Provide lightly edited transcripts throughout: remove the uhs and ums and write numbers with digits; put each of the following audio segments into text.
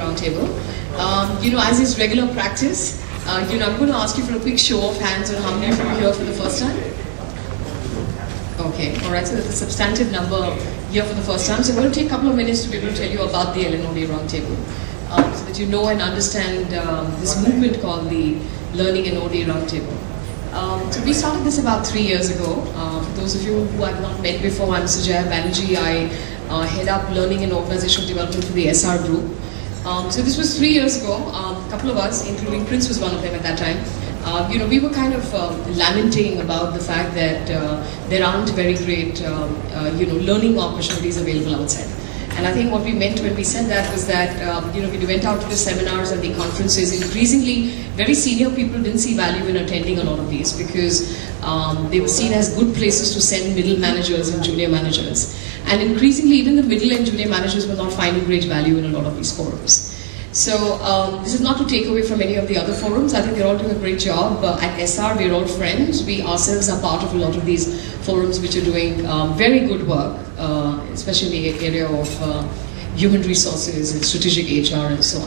Roundtable. As is regular practice, I'm going to ask you for a quick show of hands on how many of you are here for the first time. Okay, all right, so there's a substantive number here for the first time. So we're going to take a couple of minutes to be able to tell you about the LNOD Roundtable, so that you know and understand this movement called the Learning NOD Roundtable. So we started this about 3 years ago. For those of you who I've not met before, I'm Sujaya Banerjee. I head up Learning and Organizational Development for the SR Group. So this was 3 years ago. A couple of us, including Prince was one of them at that time, we were kind of lamenting about the fact that there aren't very great, learning opportunities available outside. And I think what we meant when we said that was that, when we went out to the seminars and the conferences, increasingly very senior people didn't see value in attending a lot of these because they were seen as good places to send middle managers and junior managers. And increasingly, even the middle and junior managers were not finding great value in a lot of these forums. So this is not to take away from any of the other forums. I think they're all doing a great job. At SR, we're all friends. We ourselves are part of a lot of these forums which are doing very good work, especially in the area of human resources and strategic HR and so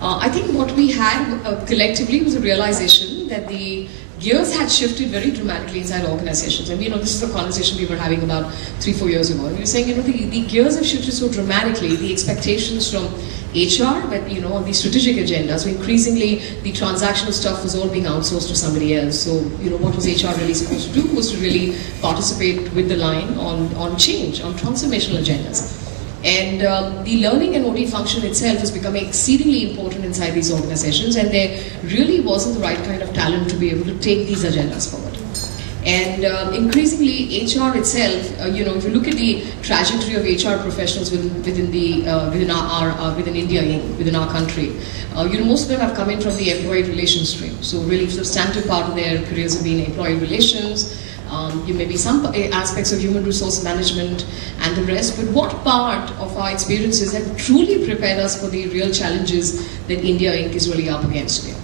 on. I think what we had collectively was a realization that the gears had shifted very dramatically inside organizations. And this is a conversation we were having about 3-4 years ago. And we were saying, the gears have shifted so dramatically, the expectations from HR, but on the strategic agendas, so increasingly the transactional stuff was all being outsourced to somebody else. So, what was HR really supposed to do was to really participate with the line on change, on transformational agendas. And the learning and OD function itself is becoming exceedingly important inside these organizations, and there really wasn't the right kind of talent to be able to take these agendas forward. And increasingly, HR itself, if you look at the trajectory of HR professionals within India, within our country, most of them have come in from the employee relations stream. So really, a substantive part of their careers have been employee relations. Maybe some aspects of human resource management and the rest, but what part of our experiences have truly prepared us for the real challenges that India Inc. is really up against today?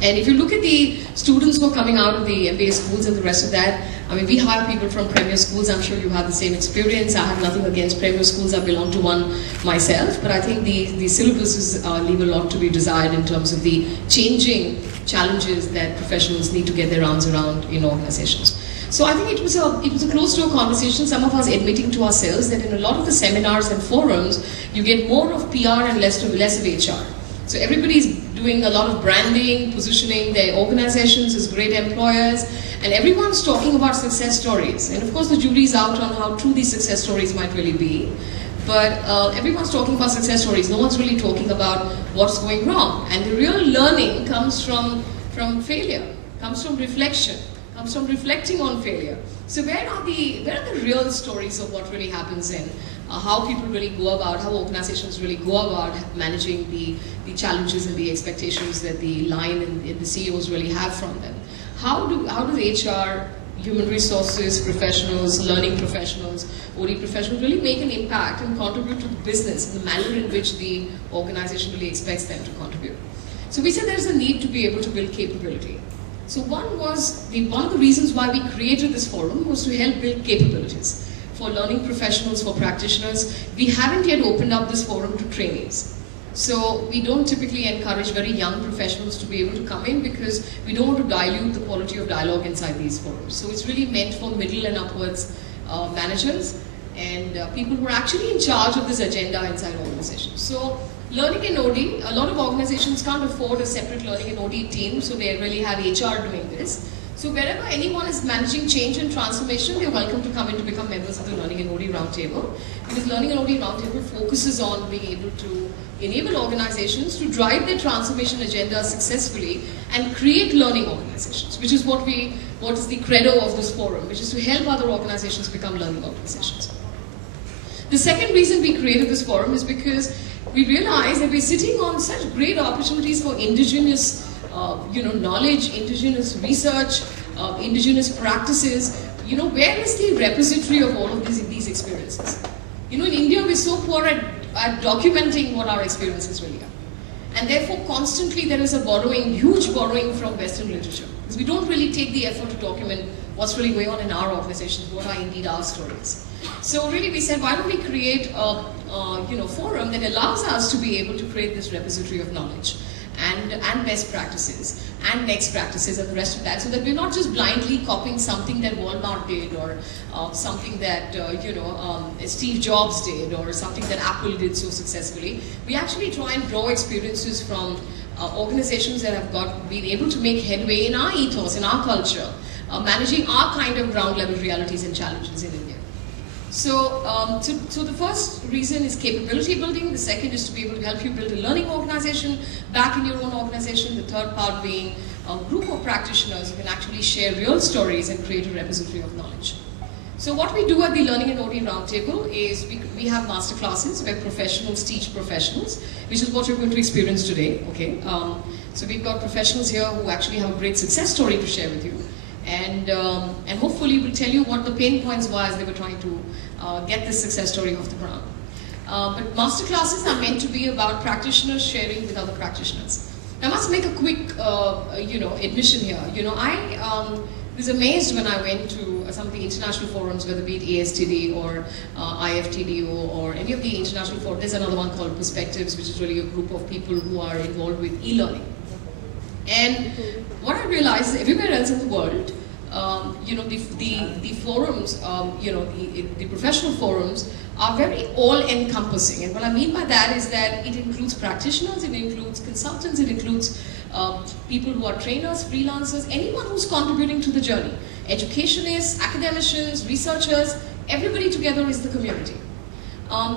And if you look at the students who are coming out of the MBA schools and the rest of that, we hire people from premier schools. I'm sure you have the same experience. I have nothing against premier schools. I belong to one myself, but I think the syllabuses leave a lot to be desired in terms of the changing challenges that professionals need to get their arms around in organizations. So I think it was a closed-door conversation, some of us admitting to ourselves that in a lot of the seminars and forums, you get more of PR and less of HR. So everybody's doing a lot of branding, positioning their organizations as great employers, and everyone's talking about success stories. And of course the jury's out on how true these success stories might really be. But everyone's talking about success stories. No one's really talking about what's going wrong. And the real learning comes from failure, comes from reflection, comes from reflecting on failure. So where are the real stories of what really happens and how people really go about, how organizations really go about managing the challenges and the expectations that the line and the CEOs really have from them? How do HR, human resources professionals, learning professionals, OD professionals really make an impact and contribute to the business in the manner in which the organization really expects them to contribute? So we said there's a need to be able to build capability. So one of the reasons why we created this forum was to help build capabilities for learning professionals, for practitioners. We haven't yet opened up this forum to trainees. So we don't typically encourage very young professionals to be able to come in because we don't want to dilute the quality of dialogue inside these forums. So it's really meant for middle and upwards managers and people who are actually in charge of this agenda inside organizations. So learning in OD, a lot of organizations can't afford a separate learning in OD team, so they really have HR doing this. So wherever anyone is managing change and transformation, they're welcome to come in to become members of the Learning and OD Roundtable. Because Learning and OD Roundtable focuses on being able to enable organizations to drive their transformation agenda successfully and create learning organizations, which is what is the credo of this forum, which is to help other organizations become learning organizations. The second reason we created this forum is because we realized that we're sitting on such great opportunities for indigenous knowledge, indigenous research, indigenous practices. Where is the repository of all of these experiences? In India, we're so poor at documenting what our experiences really are. And therefore, constantly there is a huge borrowing from Western literature. Because we don't really take the effort to document what's really going on in our organizations, what are indeed our stories. So really we said, why don't we create a forum that allows us to be able to create this repository of knowledge and best practices and next practices and the rest of that, so that we're not just blindly copying something that Walmart did or something that Steve Jobs did or something that Apple did so successfully. We actually try and draw experiences from organizations that have been able to make headway in our ethos, in our culture, managing our kind of ground level realities and challenges in India. So the first reason is capability building. The second is to be able to help you build a learning organization back in your own organization. The third part being a group of practitioners who can actually share real stories and create a repository of knowledge. So what we do at the Learning and OD Roundtable is we have master classes where professionals teach professionals, which is what you're going to experience today. Okay, so we've got professionals here who actually have a great success story to share with you. And hopefully we'll tell you what the pain points were as they were trying to get this success story off the ground. But master classes are meant to be about practitioners sharing with other practitioners. I must make a quick, admission here. I was amazed when I went to some of the international forums, whether be it ASTD or IFTDO or any of the international forums. There's another one called Perspectives, which is really a group of people who are involved with e-learning. And what I realized is everywhere else in the world, the forums, the professional forums are very all-encompassing. And what I mean by that is that it includes practitioners, it includes consultants, it includes people who are trainers, freelancers, anyone who's contributing to the journey. Educationists, academicians, researchers, everybody together is the community. I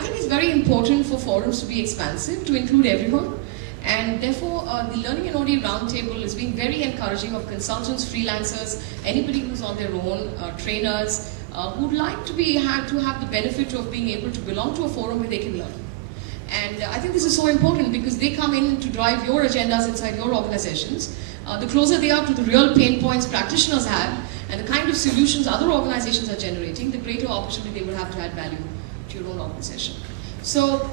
think it's very important for forums to be expansive, to include everyone. And therefore, the Learning and OD Roundtable is being very encouraging of consultants, freelancers, anybody who's on their own, trainers, who'd like to have the benefit of being able to belong to a forum where they can learn. And I think this is so important because they come in to drive your agendas inside your organizations. The closer they are to the real pain points practitioners have and the kind of solutions other organizations are generating, the greater opportunity they will have to add value to your own organization. So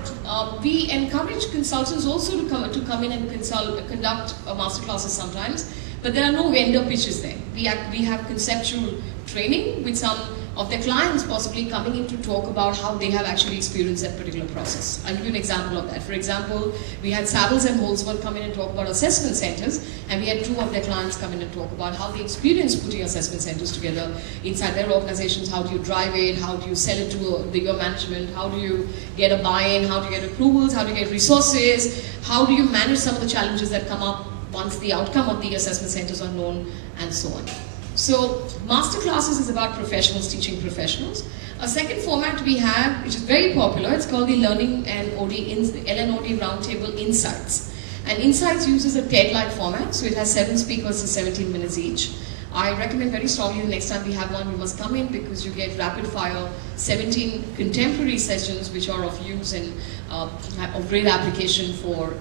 we encourage consultants also to come in and conduct masterclasses sometimes, but there are no vendor pitches there. We have conceptual training with some of their clients possibly coming in to talk about how they have actually experienced that particular process. I'll give you an example of that. For example, we had Savills and Holzworth come in and talk about assessment centers, and we had two of their clients come in and talk about how they experienced putting assessment centers together inside their organizations. How do you drive it? How do you sell it to your management? How do you get a buy-in? How do you get approvals? How do you get resources? How do you manage some of the challenges that come up once the outcome of the assessment centers are known, and so on. So, masterclasses is about professionals teaching professionals. A second format we have, which is very popular, it's called the Learning and OD LNOD Roundtable Insights. And Insights uses a TED-like format, so it has 7 speakers and 17 minutes each. I recommend very strongly the next time we have one, you must come in because you get rapid fire 17 contemporary sessions which are of use and of great application for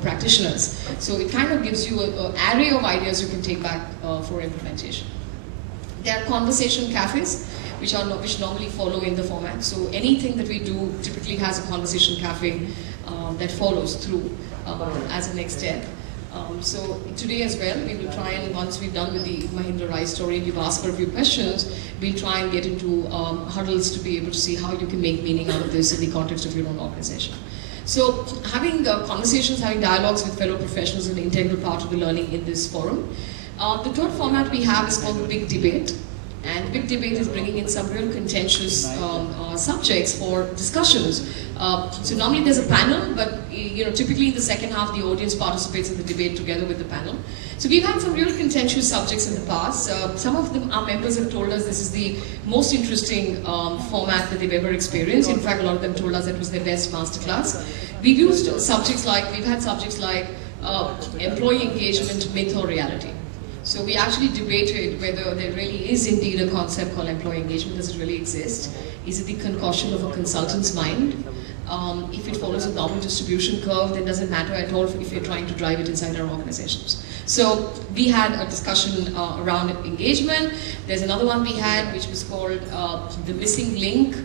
practitioners. So it kind of gives you an array of ideas you can take back for implementation. There are conversation cafes which normally follow in the format. So anything that we do typically has a conversation cafe that follows through as a next step. So today as well, we will try and once we've done with the Mahindra Rai story and you've asked for a few questions, we'll try and get into huddles to be able to see how you can make meaning out of this in the context of your own organization. So having conversations, having dialogues with fellow professionals is an integral part of the learning in this forum. The third format we have is called the Big Debate. And Big Debate is bringing in some real contentious subjects for discussions. So normally there's a panel, but typically in the second half, the audience participates in the debate together with the panel. So we've had some real contentious subjects in the past. Some of them, our members have told us this is the most interesting format that they've ever experienced. In fact, a lot of them told us it was their best masterclass. We've had subjects like employee engagement, myth or reality. So we actually debated whether there really is indeed a concept called employee engagement. Does it really exist? Is it the concoction of a consultant's mind? If it follows a normal distribution curve, then doesn't matter at all if you're trying to drive it inside our organizations. So we had a discussion around engagement. There's another one we had which was called the missing link.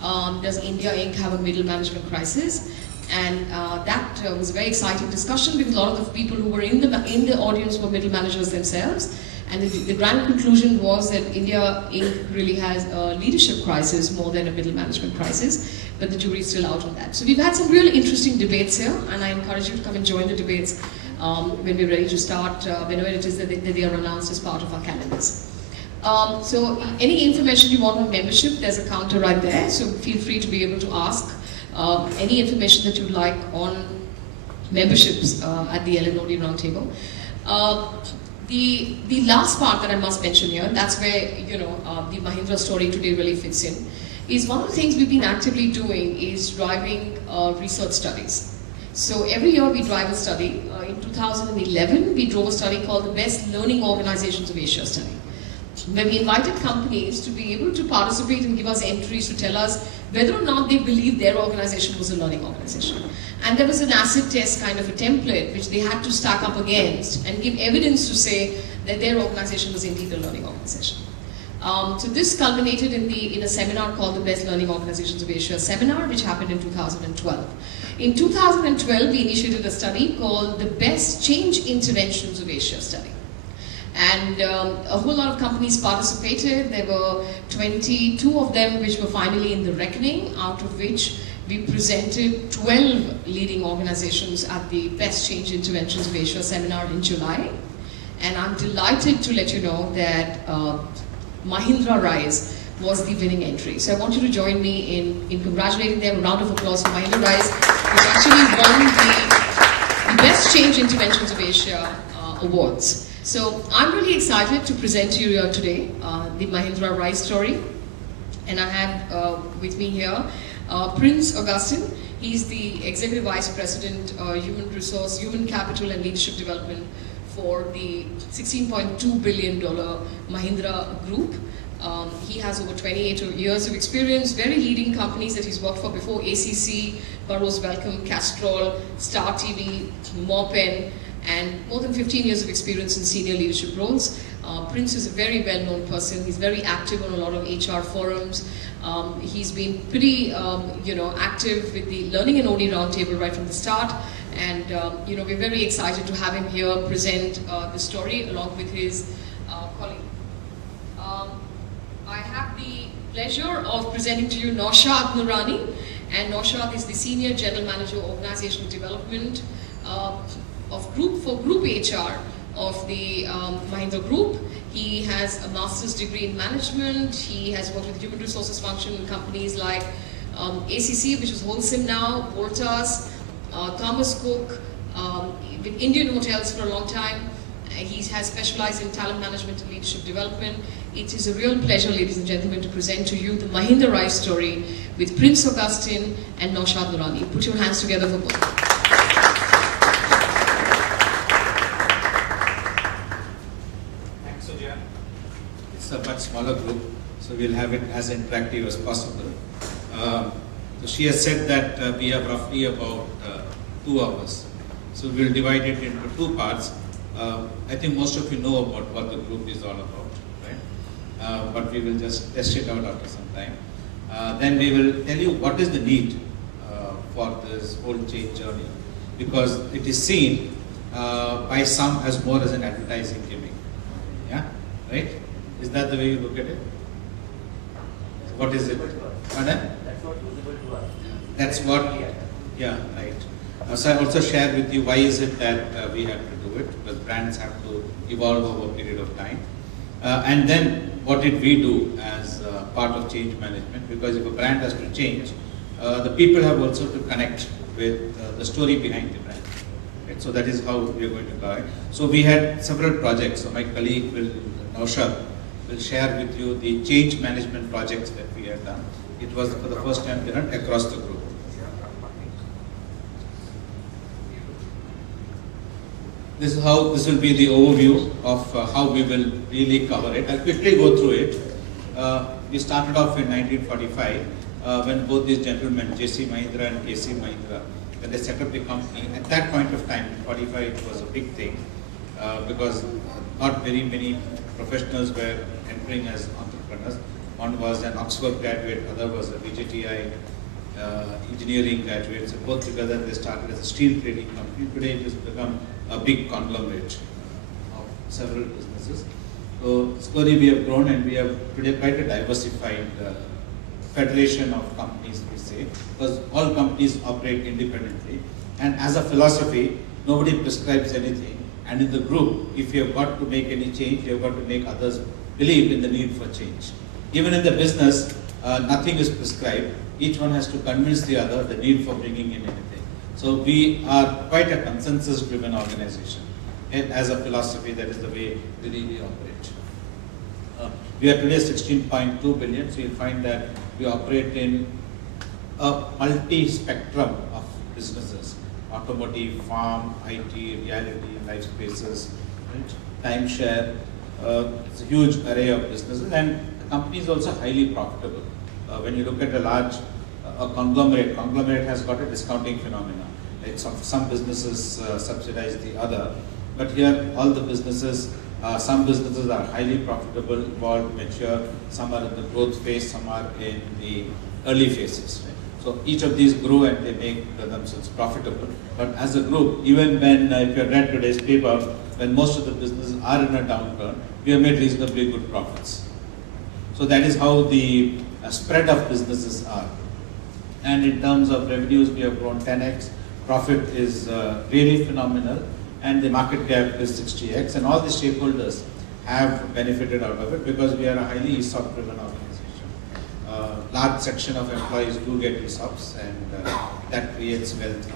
Does India Inc. have a middle management crisis? And that was a very exciting discussion because a lot of the people who were in the audience were middle managers themselves. And the grand conclusion was that India Inc. really has a leadership crisis more than a middle management crisis, but the jury's still out on that. So we've had some really interesting debates here, and I encourage you to come and join the debates when we're ready to start, whenever it is that they are announced as part of our calendars. So any information you want on membership, there's a counter right there, so feel free to be able to ask any information that you'd like on memberships at the LNOD Roundtable. The last part that I must mention here, that's where the Mahindra story today really fits in, is one of the things we've been actively doing is driving research studies. So every year we drive a study. In 2011, we drove a study called the Best Learning Organizations of Asia study, where we invited companies to be able to participate and give us entries to tell us whether or not they believe their organization was a learning organization. And there was an acid test kind of a template which they had to stack up against and give evidence to say that their organization was indeed a learning organization. So this culminated in a seminar called the Best Learning Organizations of Asia seminar, which happened in 2012. In 2012, we initiated a study called the Best Change Interventions of Asia study. And a whole lot of companies participated. There were 22 of them which were finally in the reckoning, out of which we presented 12 leading organizations at the Best Change Interventions of Asia seminar in July. And I'm delighted to let you know that Mahindra Rise was the winning entry. So I want you to join me in congratulating them. A round of applause for Mahindra Rise, which actually won the Best Change Interventions of Asia awards. So I'm really excited to present to you here today the Mahindra Rise story. And I have with me here Prince Augustine. He's the Executive Vice President, Human Capital and Leadership Development for the $16.2 billion Mahindra Group. He has over 28 years of experience, very leading companies that he's worked for before: ACC, Burroughs Wellcome, Castrol, Star TV, Morpen, and more than 15 years of experience in senior leadership roles. Prince is a very well-known person. He's very active on a lot of HR forums. He's been pretty, active with the Learning and OD Roundtable right from the start. And, we're very excited to have him here present the story along with his colleague. I have the pleasure of presenting to you Naushad Noorani. And Naushad is the Senior General Manager of Organizational Development for Group HR of the Mahindra Group. He has a master's degree in management. He has worked with human resources function in companies like ACC, which is Holcim now, Voltas, Thomas Cook, with Indian Hotels for a long time. He has specialized in talent management and leadership development. It is a real pleasure, ladies and gentlemen, to present to you the Mahindra Rise story with Prince Augustine and Naushad Noorani. Put your hands together for both. Thanks, Sujya. It's a much smaller group, so we'll have it as interactive as possible. So she has said that we have roughly about 2 hours. So we'll divide it into 2 parts. I think most of you know about what the group is all about, right? But we will just test it out after some time. Then we will tell you what is the need for this whole change journey, because it is seen by some as more as an advertising gimmick. Yeah, right? Is that the way you look at it? What is it? Pardon? That's what visible to us. That's what. Yeah, right. So I also share with you why is it that we have to do it, because brands have to evolve over a period of time. And then what did we do as part of change management, because if a brand has to change, the people have also to connect with the story behind the brand. Right? So that is how we are going to go. So we had several projects. So my colleague Naushad will share with you the change management projects that we have done. It was for the first time done across the group. This is how this will be the overview of how we will really cover it. I'll quickly go through it. We started off in 1945 when both these gentlemen, J.C. Mahindra and K.C. Mahindra, when they set up the company. At that point of time, in 45, it was a big thing because not very many professionals were entering as entrepreneurs. One was an Oxford graduate, other was a VJTI engineering graduate. So both together they started as a steel trading company. Today it has become a big conglomerate of several businesses. So slowly we have grown and we have today quite a diversified federation of companies, we say, because all companies operate independently. And as a philosophy, nobody prescribes anything. And in the group, if you have got to make any change, you have got to make others believe in the need for change. Even in the business, nothing is prescribed. Each one has to convince the other the need for bringing in anything. So we are quite a consensus-driven organization. And as a philosophy, that is the way we really operate. We are today 16.2 billion, so you'll find that we operate in a multi-spectrum of businesses. Automotive, farm, IT, reality, life spaces, right? Timeshare. It's a huge array of businesses, and the company is also highly profitable. When you look at a large conglomerate has got a discounting phenomenon. Some businesses subsidize the other, but here all the businesses, some businesses are highly profitable, evolved, mature, some are in the growth phase, some are in the early phases. Right? So each of these grow and they make themselves profitable. But as a group, even when, if you read today's paper, when most of the businesses are in a downturn, we have made reasonably good profits. So that is how the spread of businesses are. And in terms of revenues, we have grown 10x. Profit is really phenomenal, and the market cap is 60x. And all the stakeholders have benefited out of it because we are a highly ESOP-driven organization. Large section of employees do get ESOPs, and that creates wealth.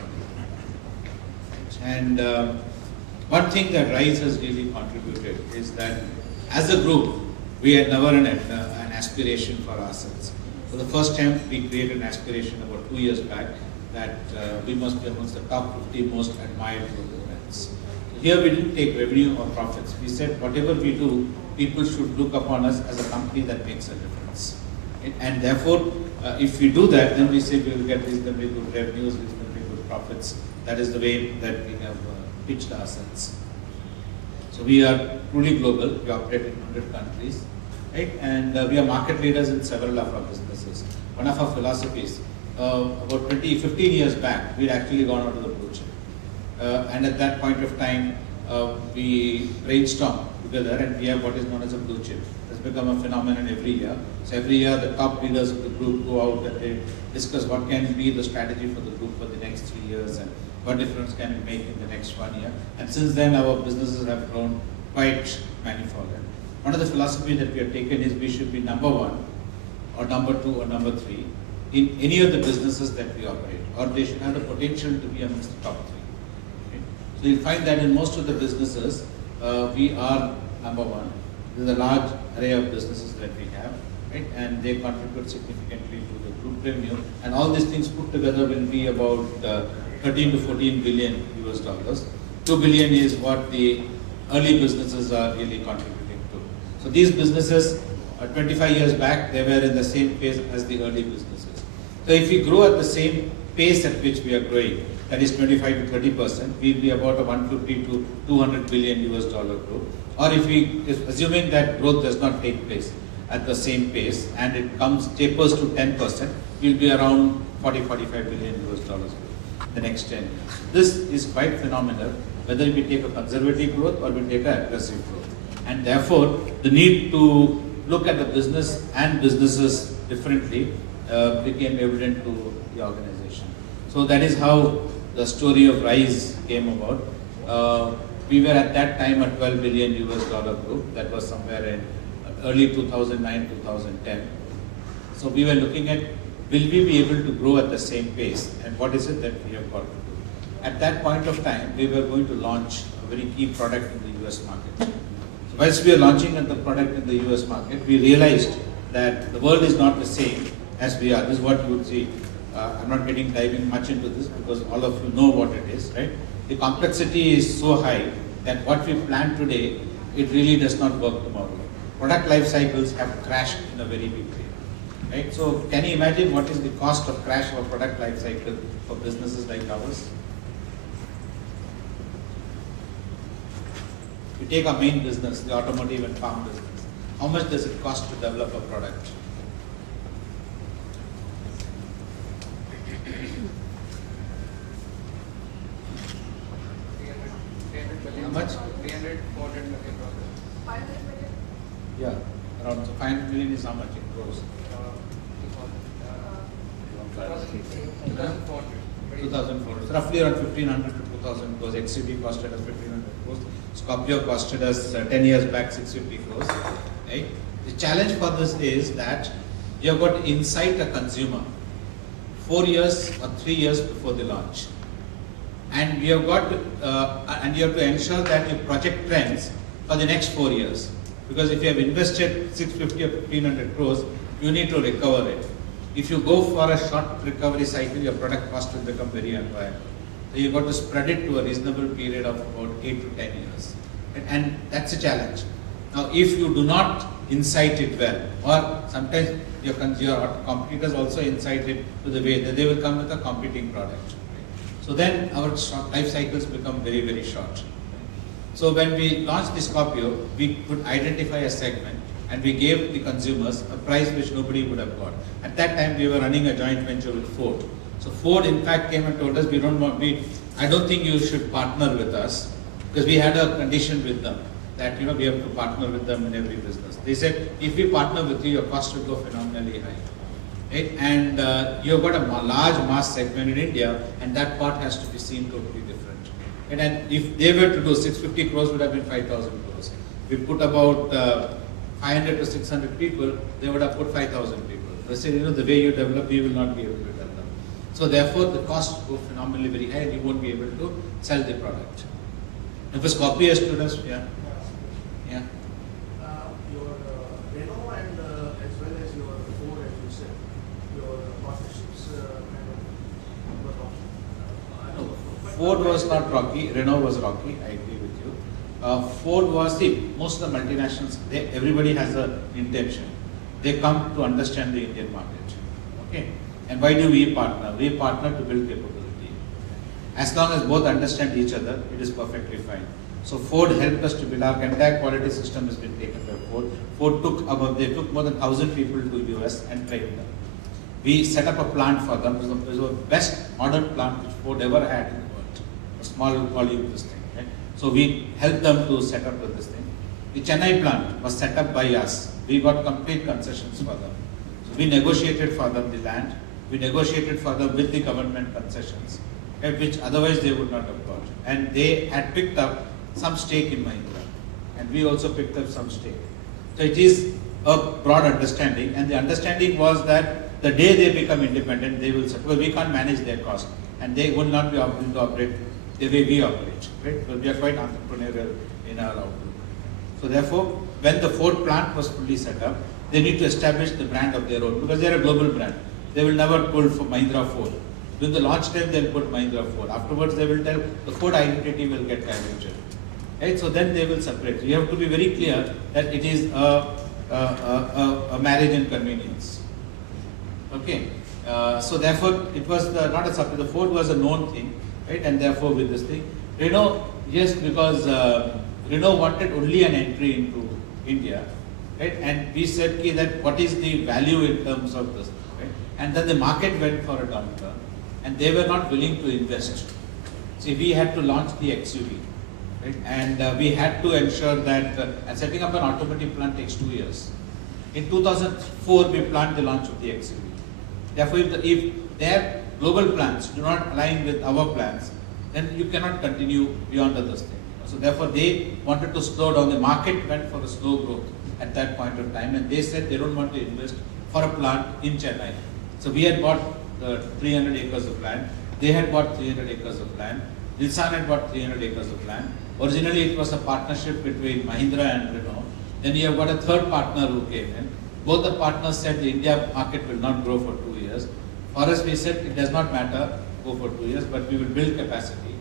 And one thing that RISE has really contributed is that as a group, we had never an aspiration for ourselves. For the first time, we created an aspiration about 2 years back that we must be amongst the top 50 most admired global brands. Here we didn't take revenue or profits. We said whatever we do, people should look upon us as a company that makes a difference. And therefore, if we do that, then we say we will get reasonably good revenues, reasonably good profits. That is the way that we have pitched ourselves. So we are truly global. We operate in 100 countries. Right? And we are market leaders in several of our businesses. One of our philosophies, about 15 years back, we'd actually gone out of the blue chip. And at that point of time, we brainstormed together and we have what is known as a blue chip. It's become a phenomenon every year. So every year the top leaders of the group go out and they discuss what can be the strategy for the group for the next 3 years and what difference can it make in the next 1 year. And since then our businesses have grown quite manifold. One of the philosophies that we have taken is we should be number 1 or number 2 or number 3 in any of the businesses that we operate, or they should have the potential to be amongst the top 3. Okay? So you'll find that in most of the businesses, we are number 1. There's a large array of businesses that we have, right? And they contribute significantly to the group revenue. And all these things put together will be about 13 to 14 billion US dollars. 2 billion is what the early businesses are really contributing to. So these businesses, 25 years back, they were in the same pace as the early businesses. So if we grow at the same pace at which we are growing, that is 25 to 30%, we'll be about a 150 to 200 billion US dollar group. Or if assuming that growth does not take place at the same pace and it tapers to 10%, we'll be around 40-45 billion US dollars the next 10 years. This is quite phenomenal, whether we take a conservative growth or we take an aggressive growth. And therefore, the need to look at the business and businesses differently became evident to the organization. So that is how the story of RISE came about. We were at that time a 12 billion US dollar group. That was somewhere in early 2009, 2010. So we were looking at will we be able to grow at the same pace, and what is it that we have got to do? At that point of time, we were going to launch a very key product in the US market. So whilst we are launching the product in the US market, we realized that the world is not the same as we are. This is what you would see. I'm not diving much into this because all of you know what it is, right? The complexity is so high that what we plan today, it really does not work tomorrow. Product life cycles have crashed in a very big way, right? So can you imagine what is the cost of crash of a product life cycle for businesses like ours? You take our main business, the automotive and farm business. How much does it cost to develop a product? How much? 300, 400 million. 500 million? Yeah, around 500 million is how much it grows? 2,400. So roughly around 1,500 to 2,000 crores. XUV costed us 1,500 crores. Scorpio costed us 10 years back 650 crores. Right? The challenge for this is that you have got to insight a consumer 4 years or 3 years before the launch. And you have got to, and you have to ensure that you project trends for the next 4 years. Because if you have invested 650 or 1,500 crores, you need to recover it. If you go for a short recovery cycle, your product cost will become very unviable. So you've got to spread it to a reasonable period of about 8 to 10 years. And that's a challenge. Now, if you do not insight it well, or sometimes your competitors also insight it to the way that they will come with a competing product. So then our life cycles become very, very short. So when we launched the Scorpio, we could identify a segment and we gave the consumers a price which nobody would have got. At that time, we were running a joint venture with Ford. So Ford, in fact, came and told us, I don't think you should partner with us, because we had a condition with them that we have to partner with them in every business. They said, if we partner with you, your cost will go phenomenally high. Right? And you've got a large mass segment in India, and that part has to be seen totally different. And if they were to do 650 crores, would have been 5,000 crores. We put about 500 to 600 people, they would have put 5,000 people. They said, the way you develop, we will not be able to develop. So therefore, the costs go phenomenally very high, and you won't be able to sell the product. If a Scorpio students, yeah. Your Renault and as well as your Ford, as you said, your partnerships kind of were rocky. Ford was not rocky, Renault was rocky, I agree with you. Ford was, most of the multinationals, everybody has an intention. They come to understand the Indian market. Okay? And why do we partner? We partner to build capability. As long as both understand each other, it is perfectly fine. So Ford helped us to build our entire quality system has been taken by Ford. Ford took more than 1,000 people to US and trained them. We set up a plant for them. It was the best modern plant which Ford ever had in the world. A small volume this thing. Right? So we helped them to set up this thing. The Chennai plant was set up by us. We got complete concessions for them. So we negotiated for them the land. We negotiated for them with the government concessions, which otherwise they would not have got. And they had picked up some stake in Mahindra, and we also picked up some stake. So it is a broad understanding, and the understanding was that the day they become independent, they will settle. Well, we can't manage their cost, and they will not be able to operate the way we operate. Right? But we are quite entrepreneurial in our outlook. So therefore, when the Ford plant was fully set up, they need to establish the brand of their own, because they are a global brand. They will never pull for Mahindra Ford. During the launch time, they'll put Mahindra Ford. Afterwards, they will tell the Ford identity will get diluted. Right? So then they will separate. You have to be very clear that it is a marriage and convenience. Okay. So therefore, it was not a separate. The Ford was a known thing, right? And therefore, with this thing, Renault, yes, because Renault wanted only an entry into India, right? And we said that what is the value in terms of this, right? And then the market went for a downturn, and they were not willing to invest. See, we had to launch the XUV. Right? And we had to ensure that setting up an automotive plant takes 2 years. In 2004, we planned the launch of the XUV. Therefore, if their global plans do not align with our plans, then you cannot continue beyond this thing. So therefore, they wanted to slow down. The market went for a slow growth at that point of time, and they said they don't want to invest for a plant in Chennai. So we had bought 300 acres of land. They had bought 300 acres of land. Dilsan had bought 300 acres of land. Originally it was a partnership between Mahindra and Renault. Then we have got a third partner who came in. Both the partners said the India market will not grow for 2 years. For us, we said it does not matter, go for 2 years, but we will build capacity.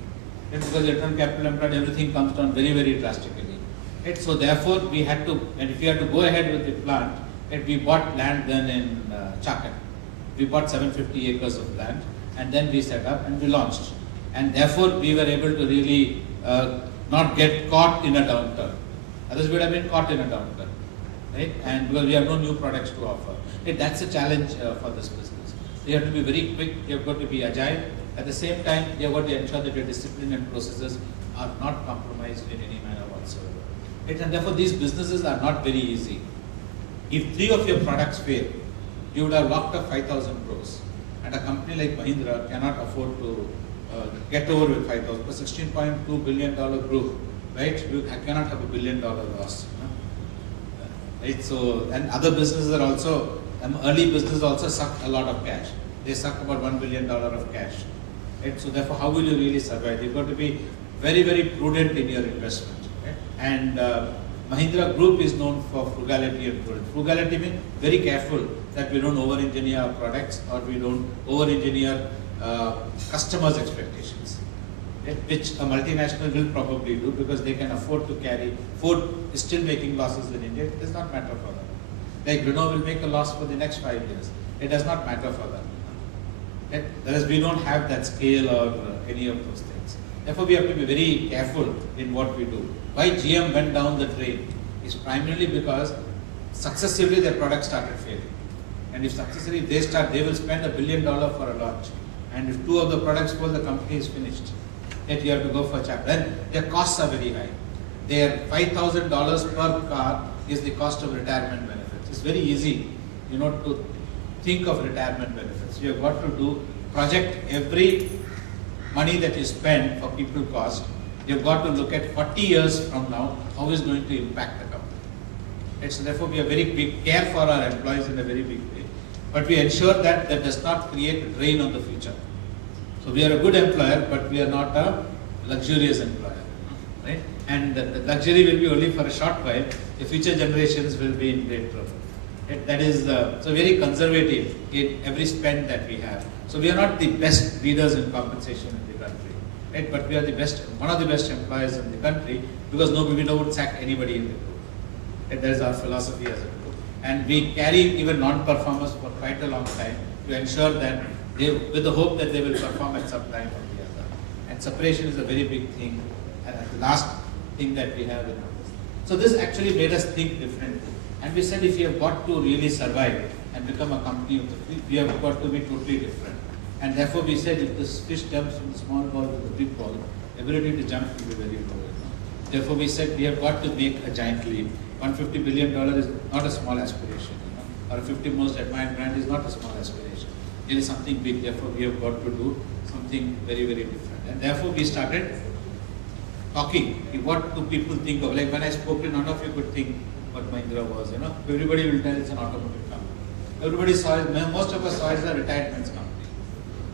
And because return on capital employed, everything comes down very, very drastically. Right? So therefore, we had to, and if we had to go ahead with the plant, right, we bought land then in Chakan. We bought 750 acres of land, and then we set up and we launched. And therefore, we were able to really not get caught in a downturn. Others would have been caught in a downturn, right? And because we have no new products to offer. Right? That's a challenge for this business. So you have to be very quick, you have got to be agile. At the same time, you have got to ensure that your discipline and processes are not compromised in any manner whatsoever. Right? And therefore, these businesses are not very easy. If 3 of your products fail, you would have locked up 5,000 crores. And a company like Mahindra cannot afford to get over with 5,000. For $16.2 billion group, right? You cannot have $1 billion loss. Right? So, and other businesses are also, early businesses also suck a lot of cash. They suck about $1 billion of cash. Right? So therefore, how will you really survive? You've got to be very, very prudent in your investment. Right? And Mahindra Group is known for frugality and prudence. Frugality means very careful that we don't over-engineer our products or we don't over-engineer customers' expectations, right? Which a multinational will probably do because they can afford to carry. Ford is still making losses in India. It does not matter for them. Like Renault will make a loss for the next 5 years. It does not matter for them. Right? Whereas we don't have that scale or any of those things. Therefore, we have to be very careful in what we do. Why GM went down the drain is primarily because successively their products started failing. And if successively they will spend $1 billion for a launch. And if 2 of the products fail, the company is finished. Yet you have to go for chapter. And their costs are very high. Their $5,000 per car is the cost of retirement benefits. It's very easy, to think of retirement benefits. You have got to project every money that you spend for people cost. You've got to look at 40 years from now, how is going to impact the company. Right? So therefore, we are very big care for our employees in a very big way. But we ensure that does not create a drain on the future. So we are a good employer, but we are not a luxurious employer, right? And the luxury will be only for a short while. The future generations will be in great trouble. Right? That is so very conservative in every spend that we have. So we are not the best leaders in compensation in the country, right? But we are one of the best employers in the country because we don't sack anybody in the group. Right? That is our philosophy as a group. And we carry even non-performers for quite a long time to ensure that with the hope that they will perform at some time or the other. And separation is a very big thing, and the last thing that we have in our business. So this actually made us think differently. And we said if we have got to really survive and become a company of the fleet, we have got to be totally different. And therefore we said if this fish jumps from the small ball to the big ball, ability to jump will be very low. Therefore we said we have got to make a giant leap. $150 billion is not a small aspiration. Or a 50 most admired brand is not a small aspiration. It is something big. Therefore, we have got to do something very, very different. And therefore, we started talking. What do people think of? Like when I spoke to, none of you could think what Mahindra was. Everybody will tell it's an automotive company. Everybody saw it. Most of us saw it as a retirement company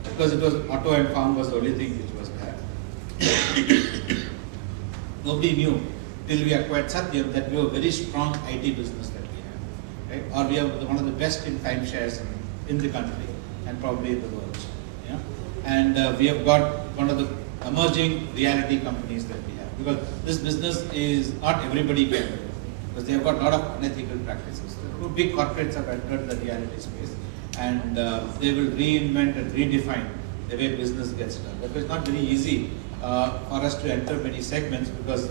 because it was auto and farm was the only thing which was there. Nobody knew till we acquired Satyam that we have a very strong IT business that we have, right? Or we have one of the best in time shares in the country and probably in the world. Yeah? And we have got one of the emerging reality companies that we have because this business is not everybody can do because they have got a lot of unethical practices. The big corporates have entered the reality space and they will reinvent and redefine the way business gets done. But it's not very easy for us to enter many segments because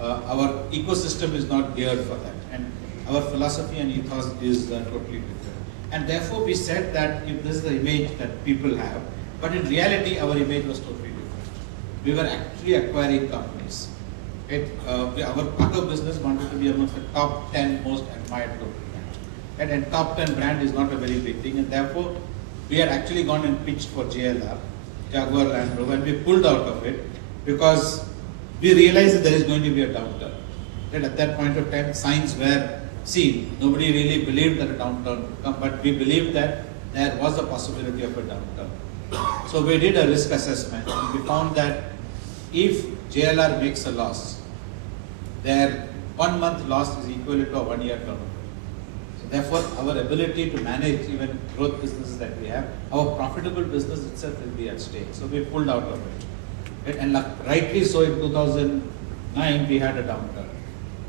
our ecosystem is not geared for that, and our philosophy and ethos is totally different. And therefore, we said that if this is the image that people have, but in reality, our image was totally different. We were actually acquiring companies. Right? Our auto business wanted to be amongst the top 10 most admired global brands. Right? And top 10 brand is not a very big thing, and therefore, we had actually gone and pitched for JLR, Jaguar Land Rover, and we pulled out of it because we realized that there is going to be a downturn. Right? At that point of time, signs were seen. Nobody really believed that a downturn would come, but we believed that there was a possibility of a downturn. So we did a risk assessment and we found that if JLR makes a loss, their 1 month loss is equal to a 1 year turnover. So therefore, our ability to manage even growth businesses that we have, our profitable business itself will be at stake. So we pulled out of it. Right? And rightly so, in 2009 we had a downturn.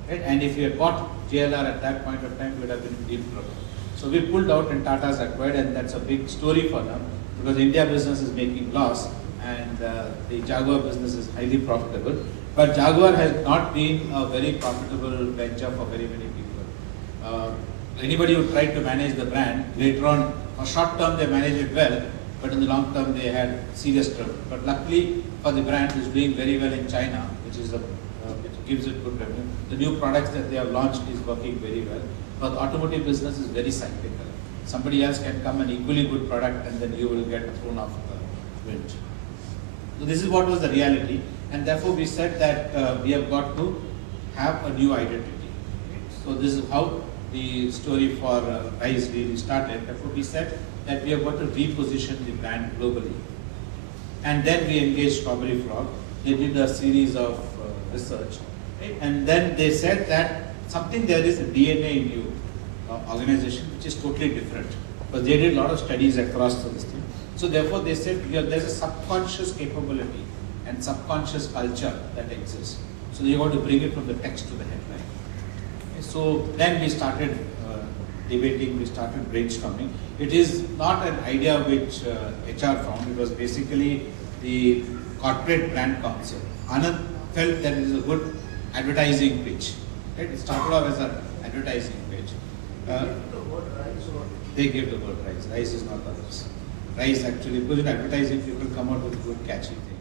Right? And if we had bought JLR at that point of time, we would have been in deep trouble. So we pulled out and Tata's acquired, and that's a big story for them because India business is making loss and the Jaguar business is highly profitable. But Jaguar has not been a very profitable venture for very many people. Anybody who tried to manage the brand, later on, for short term they managed it well, but in the long term they had serious trouble. But luckily for the brand, it's doing very well in China, which gives it good revenue. The new products that they have launched is working very well. But the automotive business is very cyclical. Somebody else can come an equally good product and then you will get thrown off the wind. So this is what was the reality, and therefore we said that we have got to have a new identity. So this is how the story for Rise really started. Therefore we said that we have got to reposition the brand globally. And then we engaged Strawberry Frog. They did a series of research, right? And then they said that there is a DNA in you organization which is totally different. But they did a lot of studies across this thing. So therefore they said there's a subconscious capability and subconscious culture that exists. So you want to bring it from the text to the headline. Okay, so then we started debating, we started brainstorming. It is not an idea which HR found, it was basically the corporate brand council. Anand felt that it is a good advertising pitch. Right? It started off as an advertising pitch. They gave the word Rise. Rise is not others. Rise actually, because in advertising people come out with good catchy things.